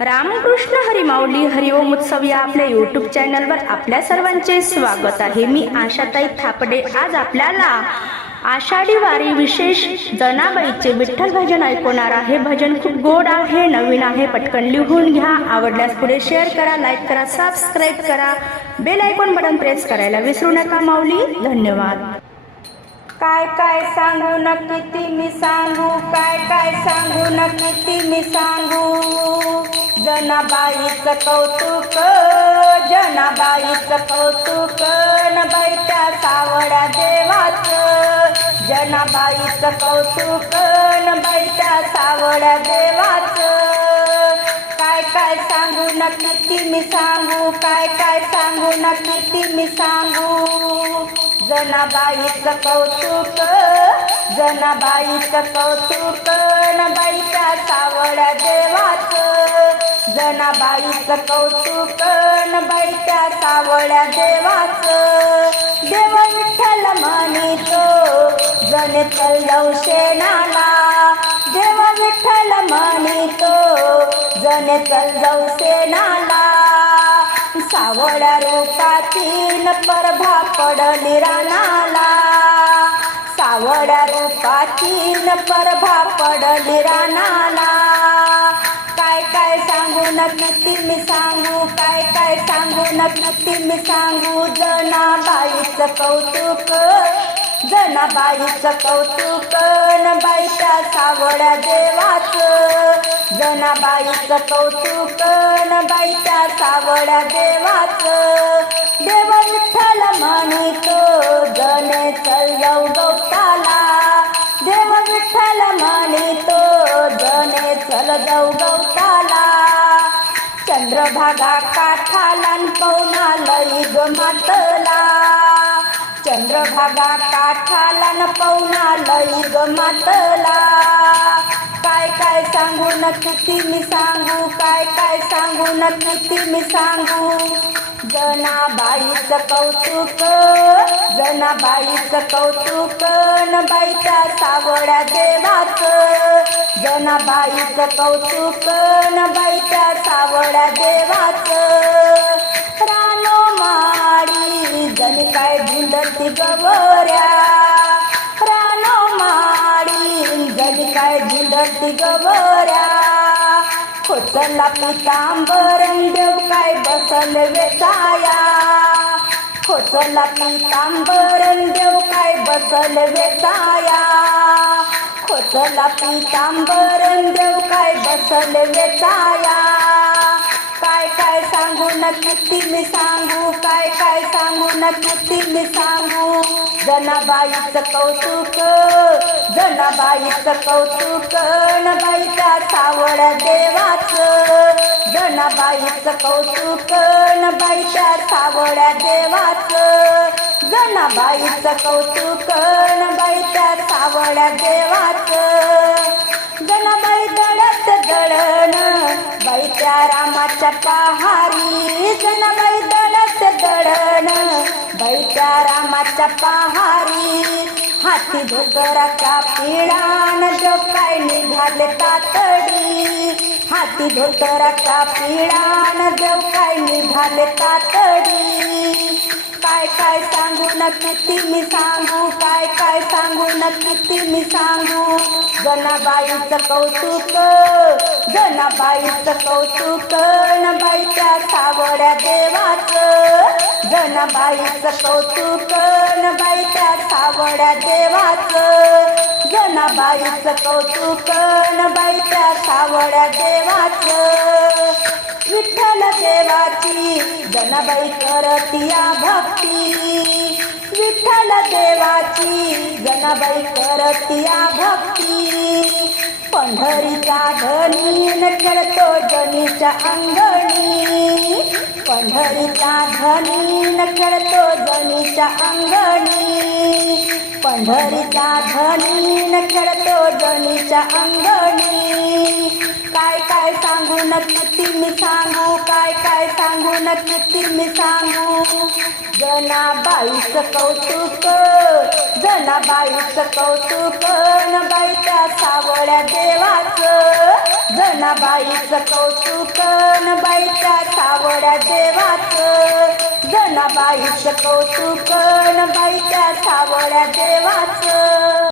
रामकृष्ण हरी माऊली हरिओम उत्सव या आपल्या यूट्यूब चॅनलवर आपल्या सर्वांचे स्वागत आहे। मी आशाताई थापडे। आज आपल्याला आषाढी वारी विशेष जनाबाईचे विठ्ठल भजन ऐकवणार आहे। भजन खूप गोड आहे, नवीन आहे, पटकन लिहून घ्या। आवडल्यास पुढे शेअर करा, लाईक करा, सबस्क्राईब करा, बेल आयकॉन बटन प्रेस करायला विसरू नका। माऊली धन्यवाद। काय काय सांगू न किती मी सांगू, काय काय सांगू न किती मी सांगू। जनाबाईचं कौतुक, जनाबाईचं कौतुक, न बैठ्या सावळ्या देवाचं। जनाबाईचं कौतुक, न बैठ्या सावळ्या देवाचं। काय काय सांगू न किती मी सांगू, काय काय सांगू न किती मी सांगू। जनाबाईचं कौतुक, जनाबाईचं कौतुक, न बैठ्या सावळ्या देवाचं। जनाबाईचं कौतुक, न बैठ्या सावळ्या देवाचं। देव विठ्ठल म्हणितो जने चल शेणाला। देव विठ्ठल म्हणितो जने चल शेणाला। सावळ्या रूपाची न परभा पडली रानाला। सावळ्या रूपाची न परभा पडली रानाला। काय काय सांगू न किती मी सांगू, काय काय सांगू न किती मी सांगू। जनाबाईचं कौतुक, जनाबाईचं कौतुक, न बैठ्या सावळ्या देवाचं। जनाबाईचं कौतुक, न बैठ्या सावळ्या देवाचं। देव विठ्ठल म्हणितो जने चल गवताला। देव विठ्ठल म्हणितो जने चल गवताला। चंद्रभागा काठाला पवना लई ग मातला। चंद्रभागा काठाला न पवना लई ग मातला। काय काय सांगू न किती मी सांगू, काय काय सांगू न किती मी सांगू। जनाबाईचं कौतुक, जनाबाईचं कौतुक, न बैठ्या सावळ्या देवाचं। जनाबाईचं कौतुक, न बैठ्या सावळ्या देवाचं। रानो माडी जनी काय झुंडती गवऱ्या। रानो माडी जनी काय झुंडती गवऱ्या। खोचला पितांबर देव काय बसल वेचाया। खोचला पितांबर देव काय बसल वेचाया। खोचला पितांबर देव काय बसल वेचाया। काय काय सांगू न किती मी सांगू, काय काय सांगू न किती मी सांगू। जनाबाईचं कौतुक, जनाबाईचं कौतुक, न बैठ्या सावळ्या देवाचं। जनाबाईचं कौतुक, न बैठ्या सावळ्या देवाचं। जनाबाईचं कौतुक, न बैठ्या सावळ्या देवाचं। जनाबाई दळत दळण बैठ्या रामाच्या पहारी। जनाबाई दळत दळण बैठ्या रामाच्या पहारी। हाती धोतराचा पिळान जो काय निघाले तातडी। हाती धोतराचा पिळान जो काय निघाले तातडी। काय काय सांगू न किती मी सांगू, काय काय सांगू न किती मी सांगू। जनाबाईचं कौतुक, जनाबाईचं कौतुक, न बैठ्या सावळ्या देवाचं। जनाबाईचं कौतुक, न बैठ्या सावळ्या देवाचं। जनाबाईचं कौतुक, न बैठ्या सावळ्या देवाचं। विठ्ठल देवाची जनाबाई करतिया भक्ती। विठ्ठल देवाची जनाबाई करतिया भक्ती। पंढरीचा धनी न खेळतो जनीच्या अंगणी। पंढरीचा धनी न खेळतो जणीच्या अंगणी, पंढरीचा धनी न खेळतो जणीच्या अंगणी. काय काय सांगू न किती मी सांगू, काय काय सांगू न किती मी सांगू. जनाबाईचं कौतुक, जनाबाईचं कौतुक न बाईच्या सावळ्या देवाचं, जनाबाईचं कौतुक न बाईच्या सावळ्या देवाचं, जनाबाईचं कौतुक न बाई